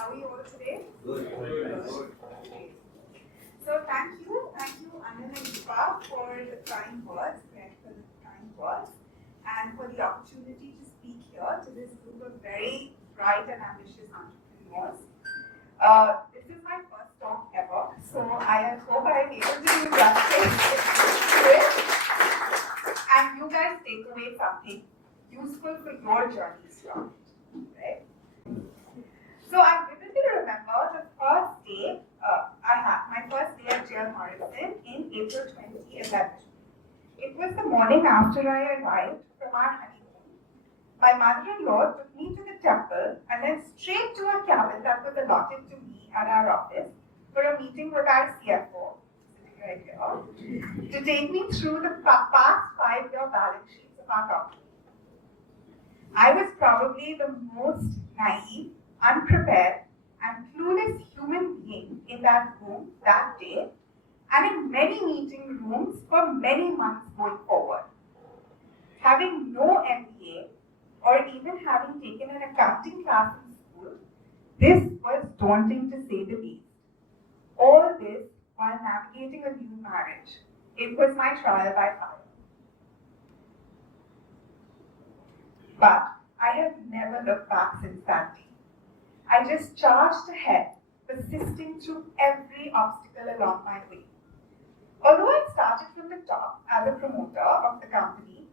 How are you all today? Good. Okay. So thank you, Anand and Deepa, for the kind words, and for the opportunity to speak here to this group of very bright and ambitious entrepreneurs. This is my first talk ever, so I hope I am able to do justice to it, and you guys take away something useful for your journeys from it, right? So I vividly remember the first day I had, my first day at Morison in April 2011. It was the morning after I arrived from our honeymoon. My mother-in-law took me to the temple and then straight to a cabin that was allotted to me at our office for a meeting with our CFO, sitting right here, to take me through the past 5-year balance sheets of our company. I was probably the most naive, unprepared, and clueless human being in that room that day, and in many meeting rooms for many months going forward. Having no MBA, or even having taken an accounting class in school, this was daunting to say the least. All this while navigating a new marriage. It was my trial by fire. But I have never looked back since that day. I just charged ahead, persisting through every obstacle along my way. Although I started from the top as a promoter of the company,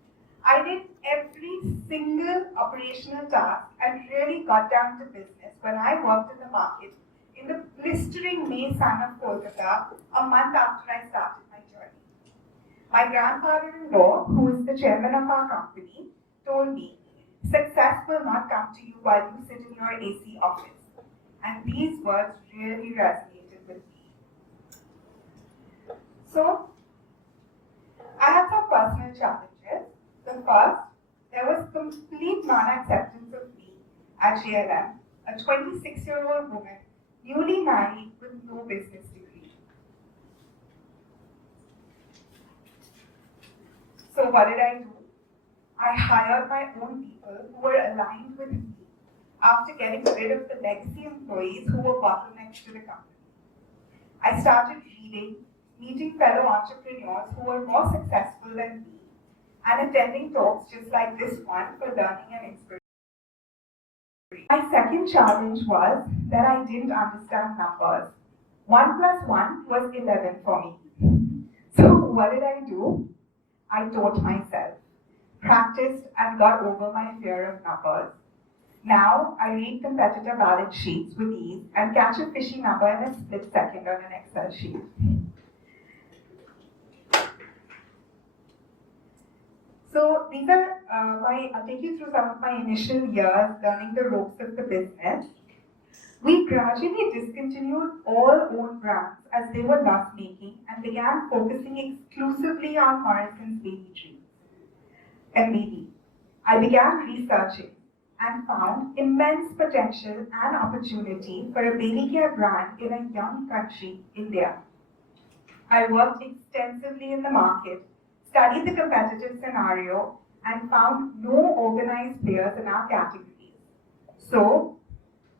I did every single operational task and really got down to business when I worked in the market in the blistering May sun of Kolkata a month after I started my journey. My grandfather-in-law, who is the chairman of our company, told me, "Success will not come to you while you sit in your AC office." And these words really resonated with me. So, I had some personal challenges. The first, there was complete non-acceptance of me at JLM, a 26-year-old woman, newly married with no business degree. So what did I do? I hired my own people who were aligned with me after getting rid of the legacy employees who were bottlenecks to the company. I started reading, meeting fellow entrepreneurs who were more successful than me, and attending talks just like this one for learning and inspiration. My second challenge was that I didn't understand numbers. 1 plus 1 was 11 for me. So what did I do? I taught myself, practiced, and got over my fear of numbers. Now, I read competitor balance sheets with ease and catch a fishy number in a split second on an Excel sheet. So these are I'll take you through some of my initial years learning the ropes of the business. We gradually discontinued all own brands as they were loss-making and began focusing exclusively on Morison's baby dreams. MBD. I began researching and found immense potential and opportunity for a baby care brand in a young country, India. I worked extensively in the market, studied the competitive scenario, and found no organized players in our categories. So,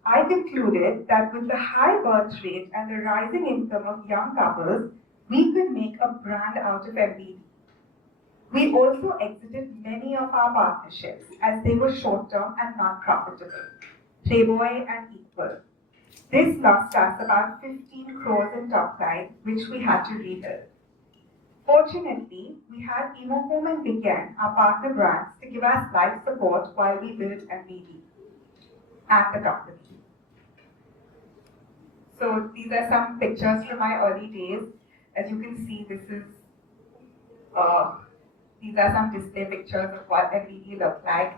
I concluded that with the high birth rate and the rising income of young couples, we could make a brand out of MBD. We also exited many of our partnerships as they were short-term and not profitable, Playboy and Equal. This lost us about 15 crores in top line, which we had to rebuild. Fortunately, we had Emohome and Began, our partner brands, to give us life support while we built MBD and the company. So these are some pictures from my early days. As you can see, these are some display pictures of what MBD looked like.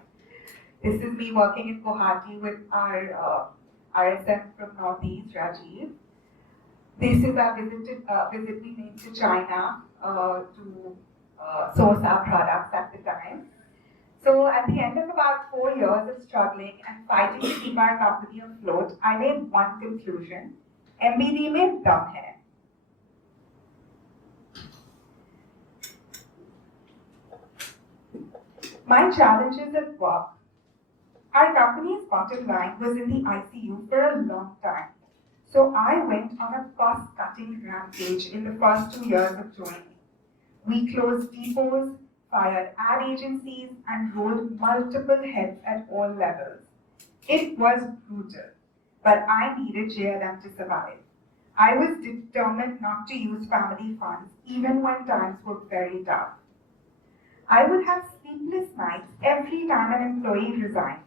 This is me working in Guwahati with our RSM from Northeast, Rajiv. This is our visit we made to China to source our products at the time. So at the end of about 4 years of struggling and fighting to keep our company afloat, I made one conclusion: MBD mein dum hai. My challenges at work Our company's bottom line was in the ICU for a long time. So I went on a cost-cutting rampage in the first 2 years of joining. We closed depots, fired ad agencies, and rolled multiple heads at all levels. It was brutal, but I needed JLM to survive. I was determined not to use family funds even when times were very tough. I would have sleepless nights every time an employee resigned.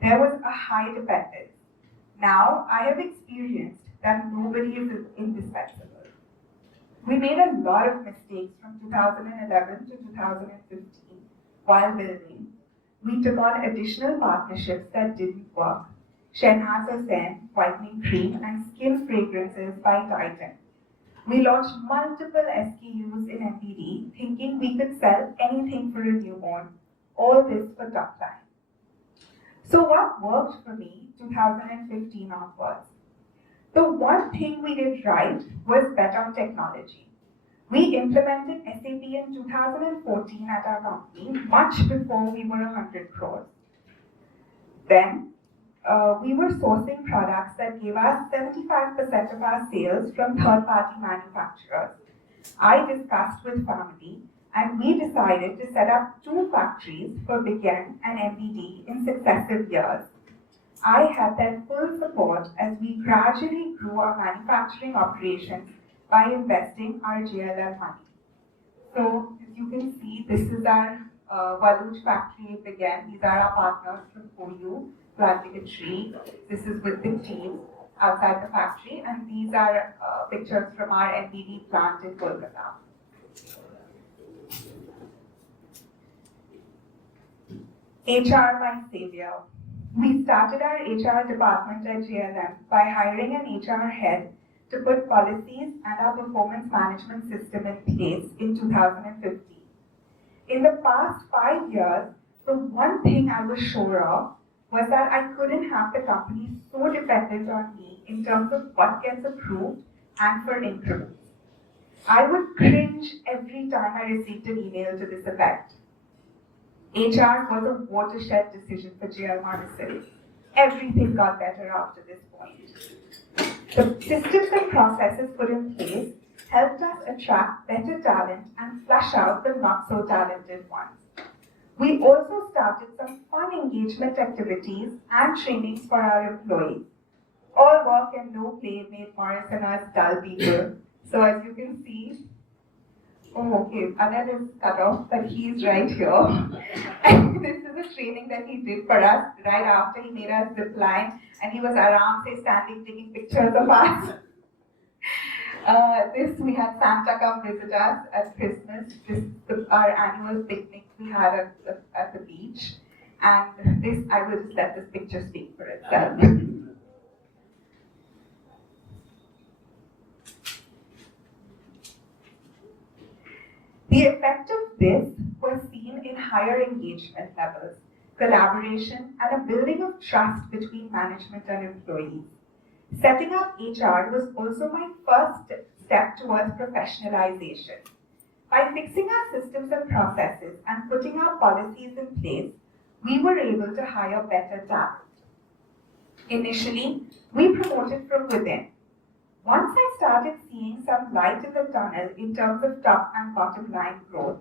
There was a high dependence. Now I have experienced that nobody is indispensable. We made a lot of mistakes from 2011 to 2015 while building. We took on additional partnerships that didn't work. Shehnaz Hussain, Whitening Cream, and Skin Fragrances by Titan. We launched multiple SKUs in MPD, thinking we could sell anything for a newborn. All this for top line. So what worked for me 2015 onwards? The one thing we did right was bet on technology. We implemented SAP in 2014 at our company, much before we were 100 crores. Then, we were sourcing products that gave us 75% of our sales from third-party manufacturers. I discussed with family, and we decided to set up 2 factories for Begin and MBD in successive years. I had their full support as we gradually grew our manufacturing operations by investing our JLM money. So, as you can see, this is our Waluj factory Begin. These are our partners from OU, planting a tree. This is with the team outside the factory, and these are pictures from our MBD plant in Kolkata. HR my savior. We started our HR department at JLM by hiring an HR head to put policies and our performance management system in place in 2015. In the past 5 years, the one thing I was sure of was that I couldn't have the company so dependent on me in terms of what gets approved and for increments. I would cringe every time I received an email to this effect. HR was a watershed decision for GL Morison. Everything got better after this point. The systems and processes put in place helped us attract better talent and flush out the not so talented ones. We also started some fun engagement activities and trainings for our employees. All work and no play made Morison as dull people. So as you can see, okay, Anil is cut off, but he's right here. This is a training that he did for us right after he made us zip line, and he was around, say, standing, taking pictures of us. This, we had Santa come visit us at Christmas. This is our annual picnic we had at the beach. And this, I will just let this picture speak for itself. The effect of this was seen in higher engagement levels, collaboration, and a building of trust between management and employees. Setting up HR was also my first step towards professionalization. By fixing our systems and processes and putting our policies in place, we were able to hire better talent. Initially, we promoted from within. Once I started seeing some light in the tunnel in terms of top and bottom line growth,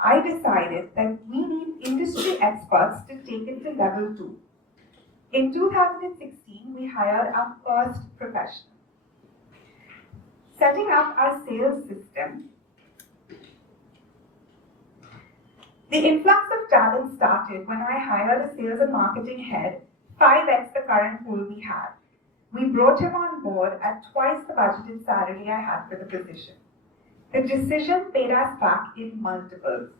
I decided that we need industry experts to take it to level 2. In 2016, we hired our first professional. Setting up our sales system, the influx of talent started when I hired a sales and marketing head, 5x the current pool we had. We brought him on board at twice the budgeted salary I had for the position. The decision paid us back in multiples.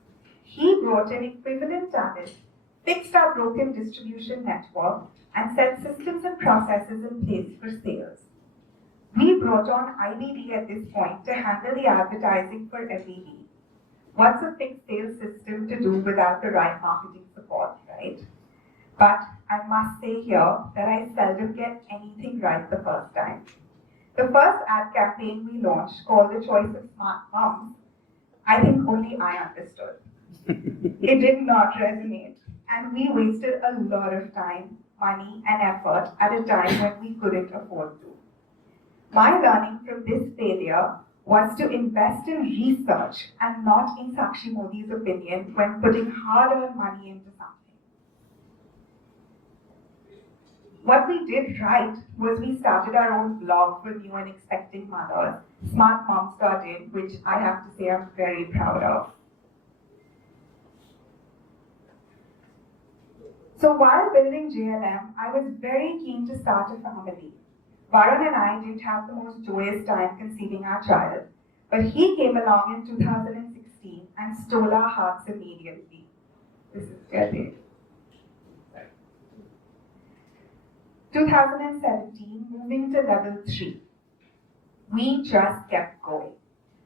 He brought in equivalent talent, fixed our broken distribution network, and set systems and processes in place for sales. We brought on IBD at this point to handle the advertising for MBD. What's a fixed sales system to do without the right marketing support, right? But I must say here that I seldom get anything right the first time. The first ad campaign we launched, called The Choice of Smart Moms, I think only I understood. It did not resonate. and we wasted a lot of time, money, and effort at a time when we couldn't afford to. My learning from this failure was to invest in research and not in Sakshi Mody's opinion when putting hard-earned money into something. What we did right was we started our own blog for new and expecting mothers, smartmoms.in, which I have to say I'm very proud of. So while building JLM, I was very keen to start a family. Varun and I didn't have the most joyous time conceiving our child, but he came along in 2016 and stole our hearts immediately. This is their date. 2017, moving to level 3. We just kept going.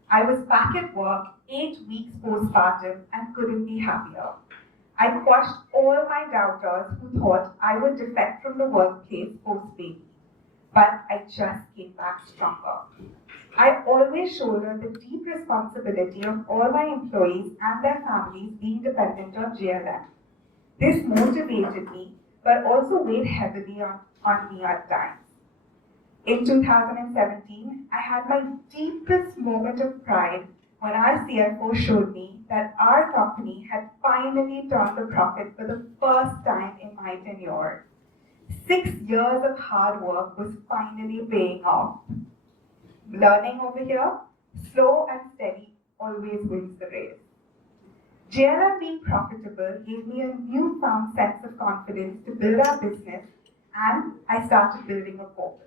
I was back at work 8 weeks postpartum and couldn't be happier. I quashed all my doubters who thought I would defect from the workplace post-baby, but I just came back stronger. I always shoulder the deep responsibility of all my employees and their families being dependent on JLM. This motivated me, but also weighed heavily on me at times. In 2017, I had my deepest moment of pride when our CFO showed me that our company had finally turned a profit for the first time in my tenure. 6 years of hard work was finally paying off. Learning over here, slow and steady always wins the race. JLM being profitable gave me a newfound sense of confidence to build our business, and I started building a focus.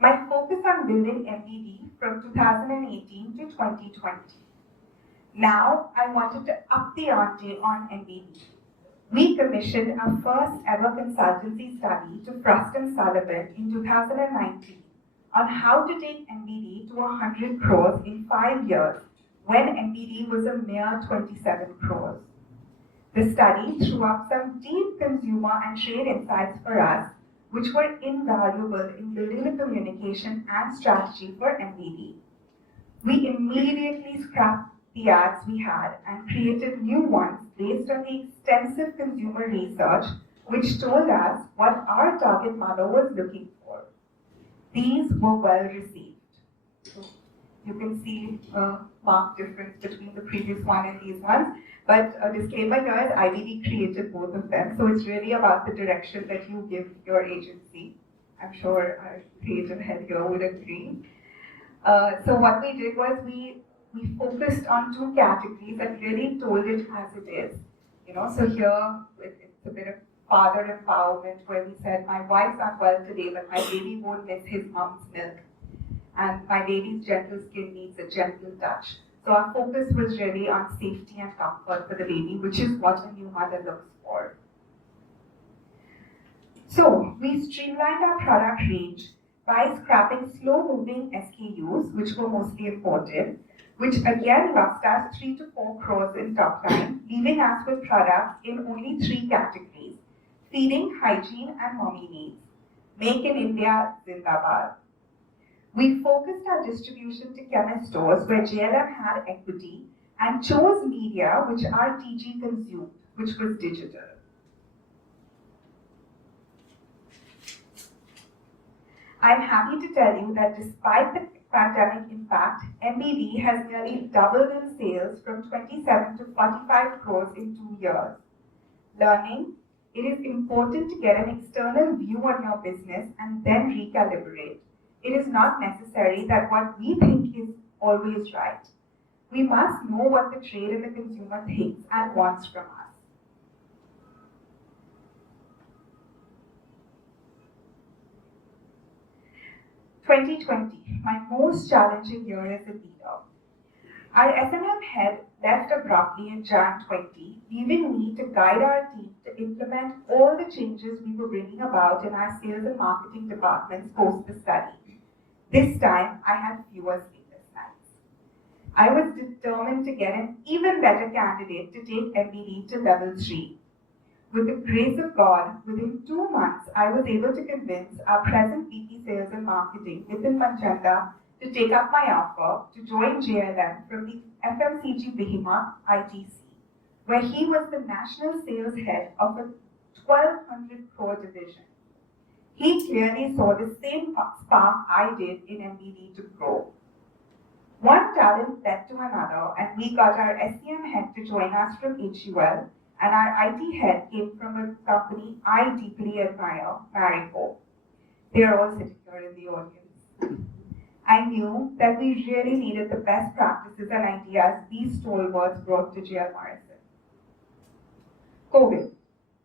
My focus on building MBD from 2018 to 2020. Now I wanted to up the ante on MBD. We commissioned our first ever consultancy study to Frost & Sullivan in 2019 on how to take MBD to 100 crores in 5 years when MBD was a mere 27 crores. The study threw up some deep consumer and trade insights for us, which were invaluable in building the communication and strategy for MBD. We immediately scrapped the ads we had and created new ones based on the extensive consumer research which told us what our target mother was looking for. These were well received. So you can see a marked difference between the previous one and these ones. But a disclaimer here is IBD created both of them, so it's really about the direction that you give your agency. I'm sure our creative head here would agree. So what we did was we focused on 2 categories and really told it as it is. So here it's a bit of father empowerment where we said, my wife's not well today, but my baby won't miss his mom's milk. And my baby's gentle skin needs a gentle touch. So our focus was really on safety and comfort for the baby, which is what a new mother looks for. So we streamlined our product range by scrapping slow-moving SKUs, which were mostly imported, which again lost us 3 to 4 crores in top line, leaving us with products in only 3 categories: feeding, hygiene, and mommy needs. Make in India, Zindabad. We focused our distribution to chemist stores where JLM had equity and chose media which our TG consumed, which was digital. I'm happy to tell you that despite the pandemic impact, MBD has nearly doubled in sales from 27 to 45 crores in 2 years. Learning, it is important to get an external view on your business and then recalibrate. It is not necessary that what we think is always right. We must know what the trade and the consumer thinks and wants from us. (2020), my most challenging year as a leader. Our S&M head left abruptly in Jan 20, leaving me to guide our team to implement all the changes we were bringing about in our sales and marketing departments post the study. This time, I had fewer sleepless nights. I was determined to get an even better candidate to take MBD to level 3. With the grace of God, within 2 months, I was able to convince our present VP Sales and Marketing, Nitin Manchanda, to take up my offer to join JLM from the FMCG behemoth ITC, where he was the national sales head of a 1,200 crore division. He clearly saw the same spark I did in MBD to grow. One talent led to another, and we got our SCM head to join us from HUL, and our IT head came from a company I deeply admire, Marico. They are all sitting here in the audience. I knew that we really needed the best practices and ideas these stalwarts brought to JL Morison. COVID.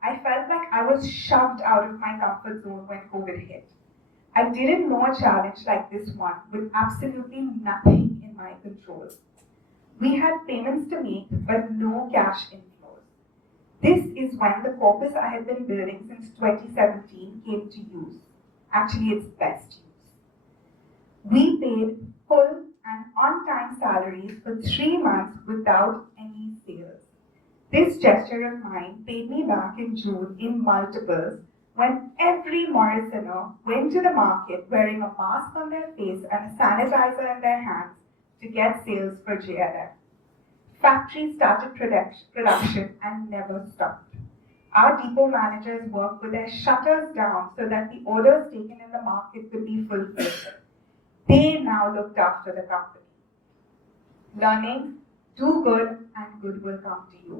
I felt like I was shoved out of my comfort zone when COVID hit. I didn't know a challenge like this one with absolutely nothing in my control. We had payments to make, but no cash inflows. This is when the corpus I had been building since 2017 came to use. Actually, its best use. We paid full and on-time salaries for 3 months without any sales. This gesture of mine paid me back in June in multiples when every Morisoner went to the market wearing a mask on their face and a sanitizer in their hands to get sales for JLM. Factories started production and never stopped. Our depot managers worked with their shutters down so that the orders taken in the market could be fulfilled. They now looked after the company. Learning, do good and good will come to you.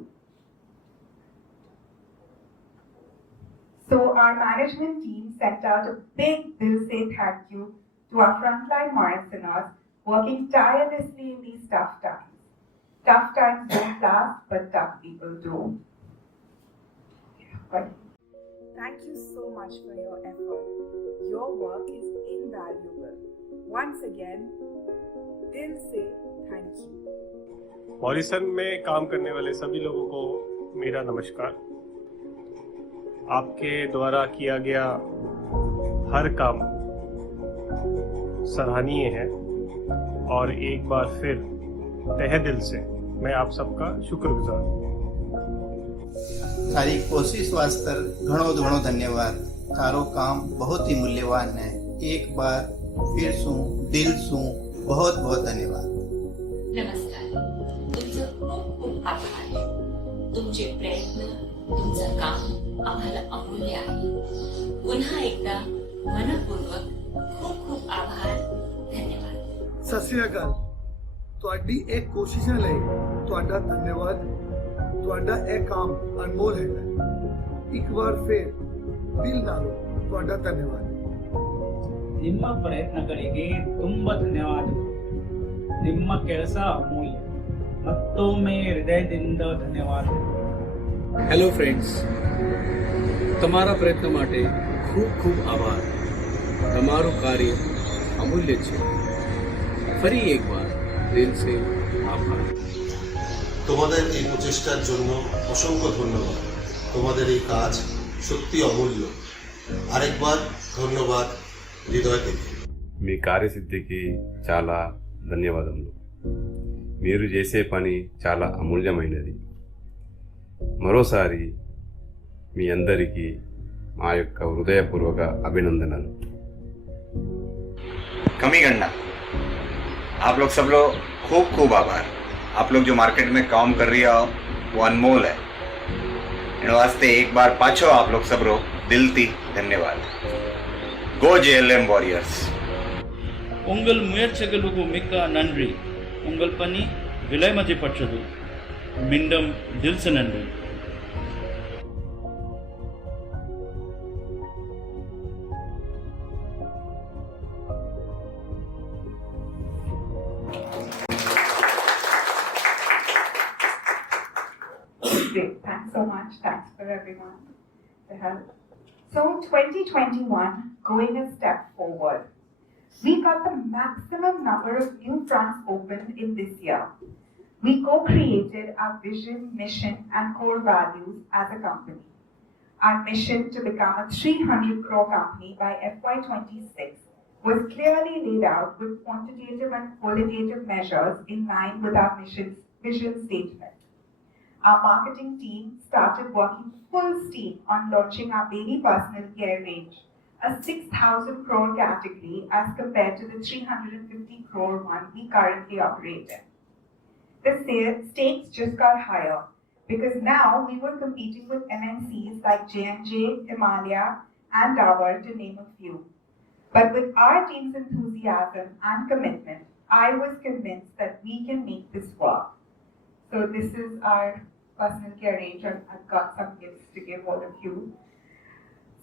So our management team sent out a big bill say thank you to our frontline Morisoners working tirelessly in these tough times. Tough times don't last, but tough people do. Thank you so much for your effort. Your work is invaluable. Once again, दिल से thank you. Morrison में काम करने वाले सभी लोगों को मेरा नमस्कार। आपके द्वारा किया गया हर काम सराहनीय है और एक बार फिर तहे दिल से मैं आप सबका शुक्रगुजार हूँ। તારી કોશિશ વાસ્તર ઘણો ધન્યવાદ। તારો કામ बहुत ही मूल्यवान है। एक बार फिर શું दिल શું बहुत धन्यवाद। नमस्कार, तुमचं खूप आभार। तुमचे प्रयत्न, तुमचं काम आम्हाला अमूल्य आहे। पुन्हा एकदा मनपूर्वक खूप आभार, धन्यवाद। सत श्री अकाल। ਤੁਹਾਡੀ ਇਹ ਕੋਸ਼ਿਸ਼ਾਂ ਲਈ ਤੁਹਾਡਾ ਧੰਨਵਾਦ। ਤੁਹਾਡਾ ਇਹ ਕੰਮ ਅਨਮੋਲ ਹੈ। ਇੱਕ ਵਾਰ ਫਿਰ ਦਿਲ ਨਾਲੋਂ ਤੁਹਾਡਾ ਧੰਨਵਾਦ। ನಿಮ್ಮ ಪ್ರಯತ್ನಗಳಿಗೆ ತುಂಬಾ ಧನ್ಯವಾದಗಳು। ನಿಮ್ಮ ಕೆಲಸ ಅಮೂಲ್ಯ। ಮತ್ತೊಮ್ಮೆ ಹೃದಯದಿಂದ ಧನ್ಯವಾದಗಳು। હેલો ફ્રેન્ડ્સ, તમારા પ્રયત્ન માટે ખૂબ આભાર। તમારું કાર્ય અમૂલ્ય છે। ફરી એકવાર দিল সে আভার। তোমাদের এই প্রচেষ্টার জন্য অসংখ্য ধন্যবাদ। তোমাদের এই কাজ সত্যি অমূল্য। আরেকবার ধন্যবাদ হৃদয় থেকে। మీ కార్యసిద్ధికి చాలా ధన్యవాదములు। మీరు చేసే పని చాలా అమూల్యమైనది। మరోసారి మీ అందరికీ మా యొక్క హృదయపూర్వక అభినందనలు। कमी गणना, आप लोग सब लोग खूब आभार। आप लोग जो मार्केट में काम कर रही हो वो अनमोल है। इन वास्ते एक बार पाछो आप लोग सब रो दिल थी धन्यवाद। गो JLM वॉरियर्स। உங்கள் முயற்சிகளுக்கு மிக்க நன்றி। உங்கள் பணி விலை மதிப்பற்றது। மீண்டும் தில் से நன்றி। Great, thanks so much. Thanks for everyone to help. So 2021, going a step forward. We got the maximum number of new fronts opened in this year. We co-created our vision, mission, and core values as a company. Our mission to become a 300 crore company by FY26 was clearly laid out with quantitative and qualitative measures in line with our vision statement. Our marketing team started working full steam on launching our baby personal care range, a 6,000 crore category as compared to the 350 crore one we currently operate in. The stakes just got higher because now we were competing with MNCs like J&J, Himalaya, and Dabur, to name a few. But with our team's enthusiasm and commitment, I was convinced that we can make this work. So this is our personal care range, and I've got some gifts to give all of you.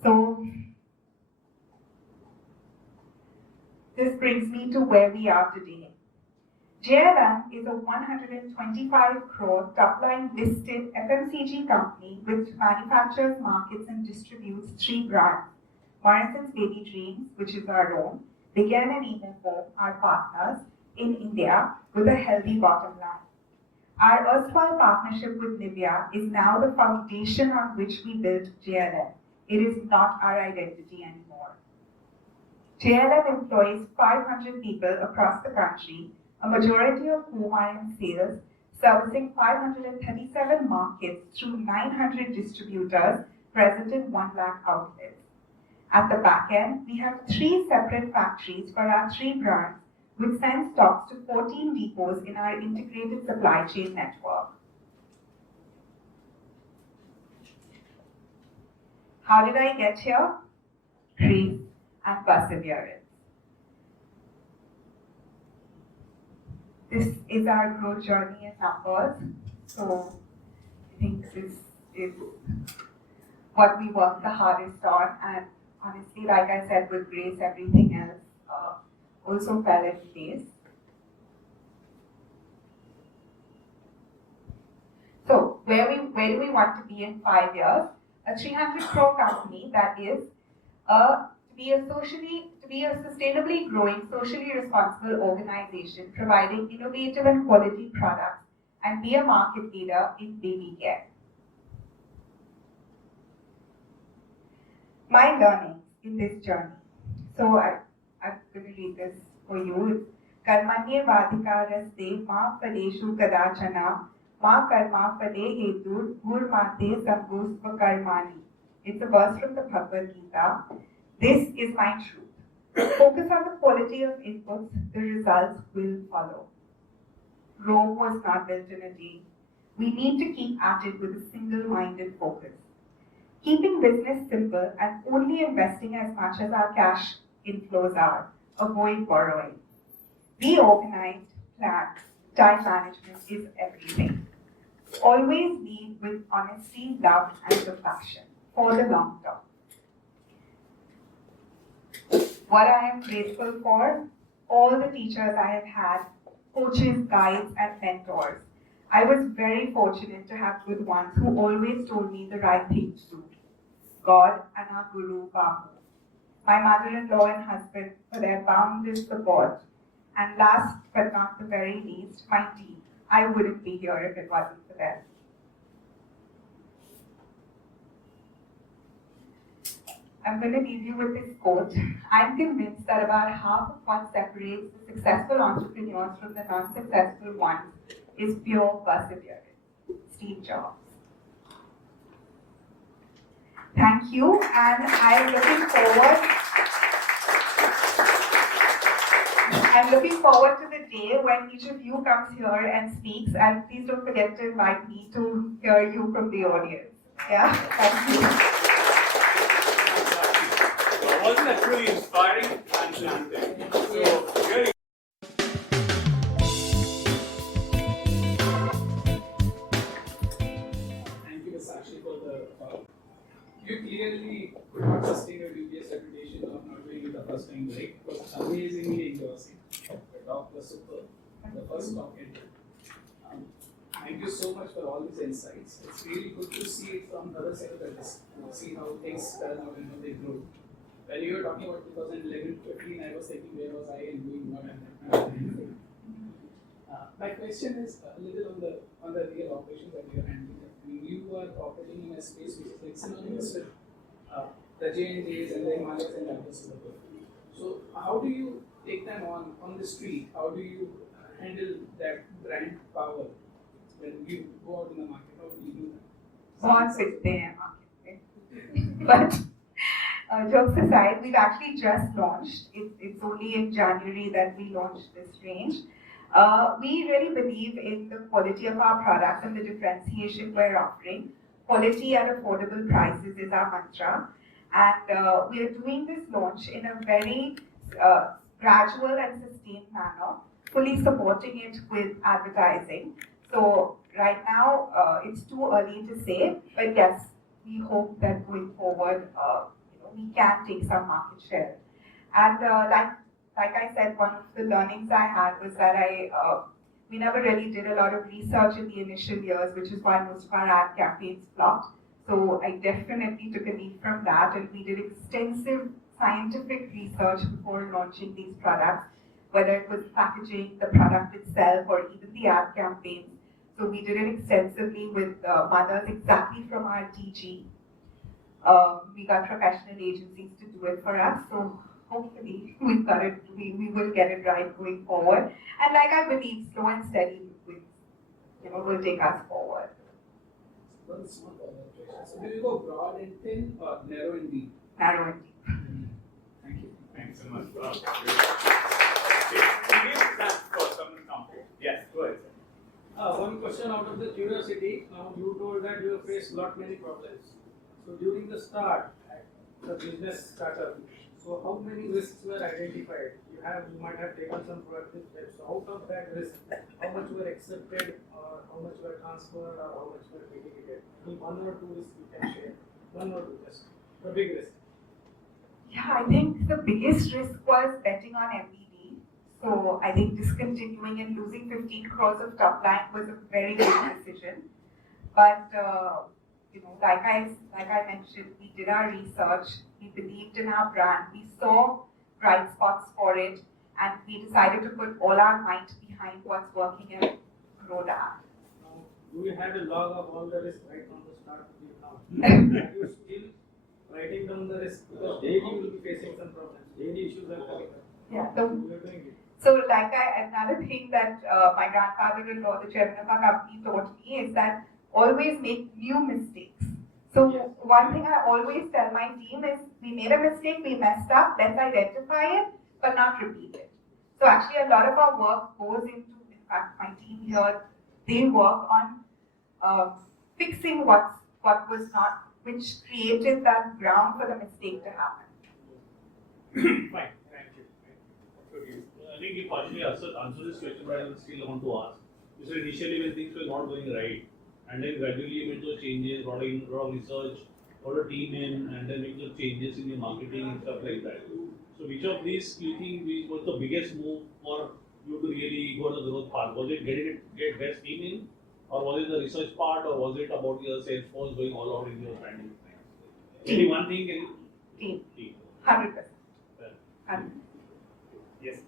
So this brings me to where we are today. JLM is a 125 crore top-line listed FMCG company which manufactures, markets, and distributes 3 brands. Morison's Baby Dreams, which is our own, Begin and Emo, our partners in India, with a healthy bottom line. Our erstwhile partnership with Nivea is now the foundation on which we built JLM. It is not our identity anymore. JLM employs 500 people across the country, a majority of whom are in sales, servicing 537 markets through 900 distributors present in 1 lakh outlets. At the back end, we have 3 separate factories for our 3 brands, which send stocks to 14 depots in our integrated supply chain network. How did I get here? Grace and perseverance. This is our growth journey in numbers. So I think this is what we worked the hardest on, and honestly, like I said, with Grace, everything else also fell in place. So where do we want to be in 5 years? A 300 crore company that is to be a sustainably growing, socially responsible organization providing innovative and quality products, and be a market leader in baby care. My learnings in this journey. So I'm going to read this for you. Karmanye vadika raste ma phaleshu kadachana ma karma phale hetu gur mate sambhusva karmani. It's a verse from the Bhagavad Gita. This is my truth. Focus on the quality of inputs, the results will follow. Rome was not built in a day. We need to keep at it with a single-minded focus. Keeping business simple and only investing as much as our cash inflows are. Avoid borrowing. Be organized, plan. Time management is everything. Always lead with honesty, love, and compassion for the long term. What I am grateful for, all the teachers I have had, coaches, guides, and mentors. I was very fortunate to have good ones who always told me the right thing to do. God and our Guru Babu. My mother-in-law and husband for their boundless support. And last but not the very least, my team. I wouldn't be here if it wasn't for them. I'm going to leave you with this quote. I'm convinced that about half of what separates the successful entrepreneurs from the non-successful ones is pure perseverance. Steve Jobs. Thank you, and I'm looking forward to the day when each of you comes here and speaks, and please don't forget to invite me to hear you from the audience. Yeah, thank you. Wasn't that really inspiring and chanting? So really. Thank you, Sakshi, for the talk. You clearly could not sustain your dubious reputation of not doing it the first time, right? It was amazingly engrossing. The talk was super. The first talk ended. Thank you so much for all these insights. It's really good to see it from the other side of the desk, see how things turn out and how they grow. When you were talking about 2011-15, I was thinking where was I and doing what and my question is a little on the real operations that you are handling. I mean, you are operating in a space which is like synonymous with the J&Js and the Himalayas and others in the world. So how do you take them on the street? How do you handle that brand power when you go out in the market? How do you do that? Once it's there, market. But Jokes aside, we've actually just launched. It's only in January that we launched this range. We really believe in the quality of our products and the differentiation we're offering. Quality at affordable prices is our mantra. And we are doing this launch in a very gradual and sustained manner, fully supporting it with advertising. So right now, it's too early to say, but yes, we hope that going forward, we can take some market share. And like I said, one of the learnings I had was that we never really did a lot of research in the initial years, which is why most of our ad campaigns flopped. So I definitely took a lead from that, and we did extensive scientific research before launching these products, whether it was packaging, the product itself, or even the ad campaigns. So we did it extensively with mothers exactly from our DG. We got professional agencies to do it for us. So hopefully we will get it right going forward. And like I believe, slow and steady will take us forward. One small question. So do you go broad and thin or narrow and deep? Narrow and deep. Thank you. Thanks so much. Yes, go ahead. One question out of the curiosity. Now you told that you have faced lot many problems. So during the start, the business startup, so how many risks were identified? You might have taken some proactive steps. So out of that risk, how much were accepted, or how much were transferred, or how much were mitigated? Any one or two risks you can share? One or two, just the big risk. Yeah, I think the biggest risk was betting on MBD. So I think discontinuing and losing 15 crores of top line was a very big decision. But like I mentioned, we did our research, we believed in our brand, we saw bright spots for it, and we decided to put all our might behind what's working and grow that. Now, do you have a log of all the risks right from the start to now? Are you still writing down the risk? Because daily you will be facing some problems, daily issues are coming up. Yeah. You are doing it. So another thing that my grandfather-in-law, the chairman of our company, taught me is that always make new mistakes. So one thing I always tell my team is, we made a mistake, we messed up, let's identify it, but not repeat it. So actually a lot of our work goes into, in fact my team here, they work on fixing what was not, which created that ground for the mistake to happen. Fine, thank you. I think you partially answered this question, but I will still want to ask. You said initially when things were not going right, and then gradually you made those changes, brought in a lot of research, brought a team in, and then made those changes in your marketing and stuff like that. So which of these you think was the biggest move for you to really go on the growth path? Was it get best team in, or was it the research part, or was it about your sales force going all out in your branding? Only one thing in Team. 100%. Well, 100%. yes.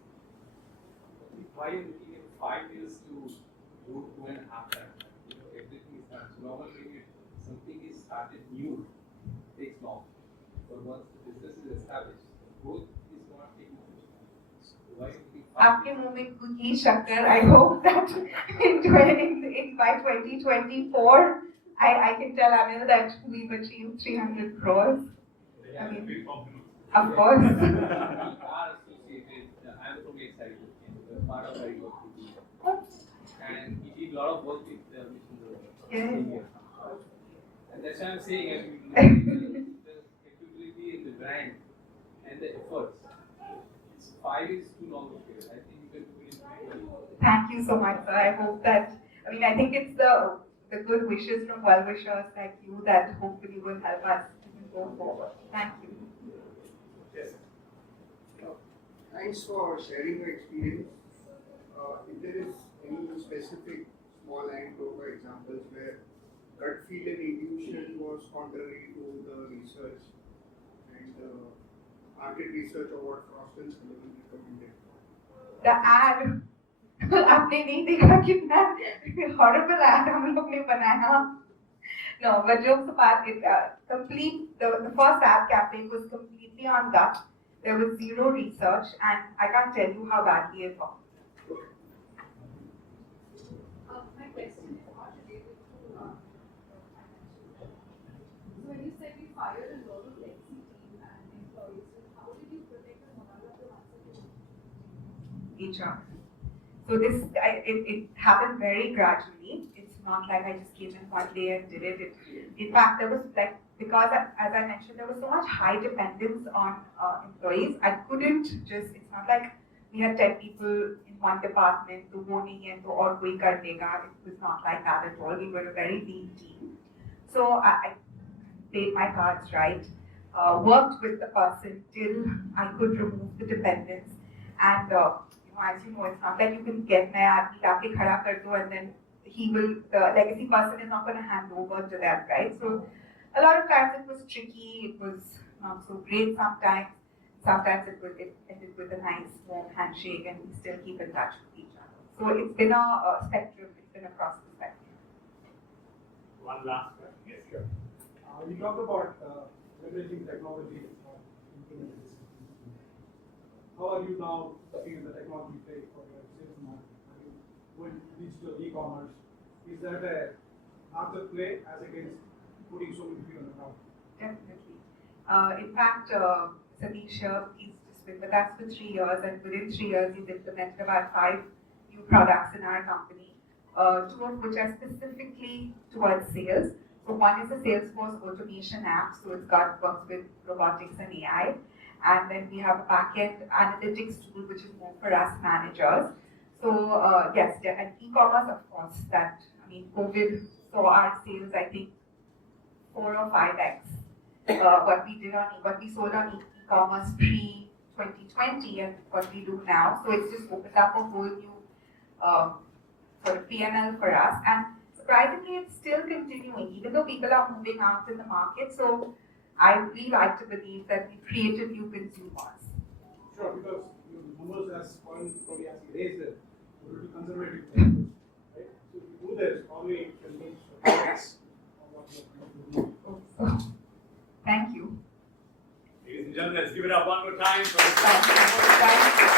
Why are you looking at 5 years to do 2.5 times? Everything starts. Normally, something is started new, it takes long. But once the business is established, growth is not taking much. So why are you looking 5 आपके मुंह में cookie शक्कर. I hope that by 2024, I can tell Anil that we've achieved 300 crores. I mean, of course. We are associated. I'm from Excite, and part of our work. And we did a lot of work with the and that's why I'm saying, the capability in the brand and the efforts. 5 is too long a period. I think you can do it in 5 years. Thank you so much, sir. I hope that, I think it's the good wishes from well-wishers like you that hopefully will help us go forward. Thank you. Yes. Thanks for sharing your experience. If there is any specific small anecdote or examples where gut feel and intuition was contrary to the research and market research or what Frost & Sullivan recommended. The ad, आपने नहीं देखा कितना horrible ad हम लोग ने बनाया. No, but jokes apart, the first ad campaign was completely on gut. There was zero research, and I can't tell you how badly it was. My question is not related to financial. So when you said you fired a lot of legacy team and HR. So it happened very gradually. It's not like I just came in one day and did it. In fact, there was because as I mentioned, there was so much high dependence on employees. I couldn't just, it's not like we had 10 people in one department, to wo nahi hai, to aur koi kar dega. It was not like that at all. We were a very lean team. So I played my cards right, worked with the person till I could remove the dependence. And as you know, it's not like you can get naya aadmi laake khada kar do and then the legacy person is not going to hand over to them, right? So a lot of times it was tricky, it was not so great sometimes. Sometimes it ended with a nice warm handshake and we still keep in touch with each other. So it's been a spectrum, it's been across the spectrum. One last question. Yes, sure. You talked about leveraging technology for implementing this. How are you now looking at the technology play for your sales market? Are you going digital e-commerce? Is that a larger play as against putting so many people on the ground? Definitely. In fact, Satish, he's just been with us for 3 years, and within 3 years, he's implemented about 5 new products in our company, 2 of which are specifically towards sales. So one is a Salesforce automation app, so works with robotics and AI. And then we have a back-end analytics tool, which is more for us managers. So yes, and e-commerce, of course, COVID saw our sales, I think, 4 or 5x what we sold on e-commerce pre-2020 and what we do now. So it's just opened up a whole new sort of P&L for us. And surprisingly, it's still continuing, even though people are moving out in the market. So I really like to believe that we created new consumers. Sure, because your numbers as Colin probably has raised it, a little conservative, right? So if you do this, probably it can reach progress on what you're trying to do. Thank you. Ladies and gentlemen, let's give it up one more time for Thank you.